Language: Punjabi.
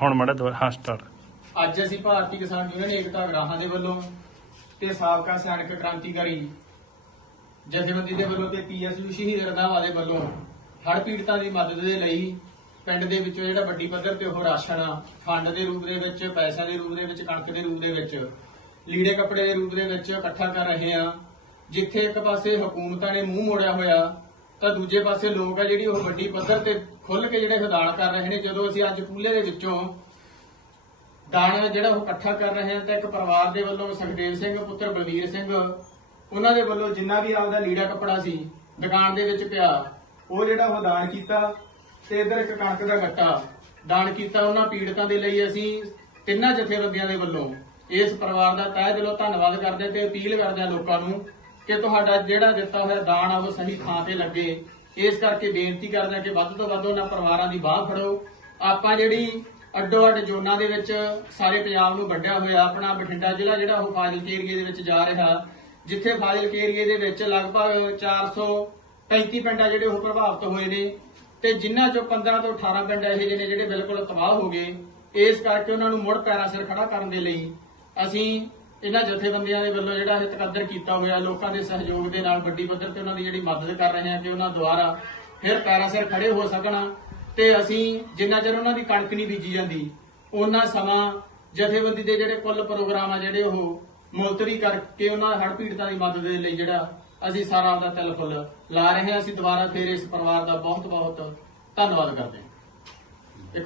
ਹੁਣ ਮੜਾ ਦੋ ਹਾਂ ਸਟਾਰਟ ਅੱਜ ਅਸੀਂ ਭਾਰਤੀ ਕਿਸਾਨ ਯੂਨੀਅਨ ਏਕਤਾ ਗਰਾਹਾਂ ਦੇ ਵੱਲੋਂ ਤੇ ਸਾਬਕਾ ਸੈਨਿਕ ਕ੍ਰਾਂਤੀਕਾਰੀ ਜਥੇਬੰਦੀ ਦੇ ਵੱਲੋਂ ਤੇ ਪੀਐਸਯੂ ਸ਼ਹੀਦ ਰੰਧਾਵਾ ਦੇ ਵੱਲੋਂ ਹੜ੍ਹ ਪੀੜਤਾਂ ਦੀ ਮਦਦ ਦੇ ਲਈ ਪਿੰਡ ਦੇ ਵਿੱਚੋਂ ਜਿਹੜਾ ਵੱਡੀ ਪੱਧਰ ਤੇ ਉਹ ਰਾਸ਼ਨ ਆ, ਫੰਡ ਦੇ ਰੂਪ ਦੇ ਵਿੱਚ ਪੈਸਿਆਂ ਦੇ ਰੂਪ ਦੇ ਵਿੱਚ ਕਣਕ ਦੇ ਰੂਪ ਦੇ ਵਿੱਚ ਲੀੜੇ ਕੱਪੜੇ ਦੇ ਰੂਪ ਦੇ ਵਿੱਚ ਇਕੱਠਾ ਕਰ ਰਹੇ ਆ ਜਿੱਥੇ ਇੱਕ ਪਾਸੇ ਹਕੂਮਤਾਂ ਨੇ ਮੂੰਹ ਮੋੜਿਆ ਹੋਇਆ ਤਾਂ ਦੂਜੇ ਪਾਸੇ ਲੋਕ ਆ ਜਿਹੜੀ ਉਹ ਵੱਡੀ ਪੱਧਰ ਤੇ ਖੁੱਲ ਕੇ ਜਿਹੜੇ ਹਦਾਲ ਕਰ ਰਹੇ ਨੇ, ਜਦੋਂ ਅਸੀਂ ਅੱਜ ਪੂਲੇ ਦੇ ਵਿੱਚੋਂ ਦਾਣਾ ਜਿਹੜਾ ਉਹ ਇਕੱਠਾ ਕਰ ਰਹੇ ਹਨ ਤਾਂ ਇੱਕ ਪਰਿਵਾਰ ਦੇ ਵੱਲੋਂ ਸੁਖਦੇਵ ਸਿੰਘ, ਪੁੱਤਰ ਬਲਵੀਰ ਸਿੰਘ, ਉਹਨਾਂ ਦੇ ਵੱਲੋਂ ਜਿੰਨਾ ਵੀ ਆਪਦਾ ਲੀੜਾ ਕੱਪੜਾ ਸੀ, ਦੁਕਾਨ ਦੇ ਵਿੱਚ ਪਿਆ, ਉਹ ਜਿਹੜਾ ਉਹ ਦਾਨ ਕੀਤਾ ਤੇ ਇਧਰ ਇੱਕ ਕਣਕ ਦਾ ਗੱਟਾ ਦਾਨ ਕੀਤਾ, ਉਹਨਾਂ ਪੀੜਤਾਂ ਦੇ ਲਈ ਅਸੀਂ ਤਿੰਨਾਂ ਜਥੇਬੰਦੀਆਂ ਦੇ ਵੱਲੋਂ ਇਸ ਪਰਿਵਾਰ ਦਾ ਤਹਿ ਦਿਲੋਂ ਧੰਨਵਾਦ ਕਰਦੇ ਤੇ ਅਪੀਲ ਕਰਦੇ ਹਾਂ ਲੋਕਾਂ ਨੂੰ ਕਿ ਤੁਹਾਡਾ ਜਿਹੜਾ ਦਿੱਤਾ ਹੋਇਆ ਦਾਨ ਆ ਉਹ ਸਹੀ ਥਾਂ ਤੇ ਲੱਗੇ। ਇਸ ਕਰਕੇ ਬੇਨਤੀ ਕਰਦੇ ਹਾਂ ਕਿ ਵੱਧ ਤੋਂ ਵੱਧ ਉਹਨਾਂ ਪਰਿਵਾਰਾਂ ਦੀ ਬਾਹ ਫੜੋ। ਆਪਾਂ ਜਿਹੜੀ ਅੱਡੋ ਅੱਡ ਜ਼ੋਨਾਂ ਦੇ ਵਿੱਚ ਸਾਰੇ ਪੰਜਾਬ ਨੂੰ ਵੱਡਿਆ ਹੋਇਆ, ਆਪਣਾ ਬਠਿੰਡਾ ਜ਼ਿਲ੍ਹਾ ਜਿਹੜਾ ਉਹ ਫਾਜ਼ਿਲਕੇ ਏਰੀਏ ਦੇ ਵਿੱਚ ਜਾ ਰਿਹਾ। ਜਿੱਥੇ ਫਾਜ਼ਿਲਕੇ ਏਰੀਏ ਦੇ ਵਿੱਚ ਲਗਭਗ 435 ਪਿੰਡ ਆ ਜਿਹੜੇ ਉਹ ਪ੍ਰਭਾਵਿਤ ਹੋਏ ਨੇ ਤੇ ਜਿਨ੍ਹਾਂ ਚੋਂ 15 ਤੋਂ 18 ਪਿੰਡ ਇਹੋ ਜਿਹੇ ਨੇ ਜਿਹੜੇ ਬਿਲਕੁਲ ਤਬਾਹ ਹੋ ਗਏ। ਇਸ ਕਰਕੇ ਉਹਨਾਂ ਨੂੰ ਮੁੜ ਪੈਰਾਂ ਸਿਰ ਖੜਾ ਕਰਨ ਦੇ ਲਈ ਅਸੀਂ ਇਹਨਾਂ ਜਥੇਬੰਦੀਆਂ ਦੇ ਵੱਲੋਂ ਜਿਹੜਾ ਇਹ ਤਕੱਦਰ ਕੀਤਾ ਹੋਇਆ, ਲੋਕਾਂ ਦੇ ਸਹਿਯੋਗ ਦੇ ਨਾਲ ਵੱਡੀ ਪੱਧਰ ਤੇ ਉਹਨਾਂ ਦੀ ਜਿਹੜੀ ਮਦਦ ਕਰ ਰਹੇ ਹਾਂ ਕਿ ਉਹਨਾਂ ਦੁਆਰਾ ਫਿਰ ਪੈਰਾਂ ਸਿਰ ਖੜੇ ਹੋ ਸਕਣ ਤੇ ਅਸੀਂ ਜਿੰਨਾ ਚਿਰ ਉਹਨਾਂ ਦੀ ਕਣਕ ਨਹੀਂ ਬੀਜੀ ਜਾਂਦੀ ਉਹਨਾਂ ਸਮਾਂ ਜਥੇਬੰਦੀ ਦੇ ਜਿਹੜੇ ਕੁੱਲ ਪ੍ਰੋਗਰਾਮ ਆ ਜਿਹੜੇ ਉਹ ਮੁਲਤਵੀ ਕਰਕੇ ਉਹਨਾਂ ਹੜ ਪੀੜਤਾਂ ਦੀ ਮਦਦ ਦੇ ਲਈ ਜਿਹੜਾ ਅਸੀਂ ਸਾਰਾ ਆਪਦਾ ਤਿਲ ਫੁੱਲ ਲਾ ਰਹੇ ਹਾਂ ਅਸੀਂ ਦੁਬਾਰਾ ਫੇਰ ਇਸ ਪਰਿਵਾਰ ਦਾ ਬਹੁਤ ਬਹੁਤ ਧੰਨਵਾਦ ਕਰਦੇ ਹਾਂ।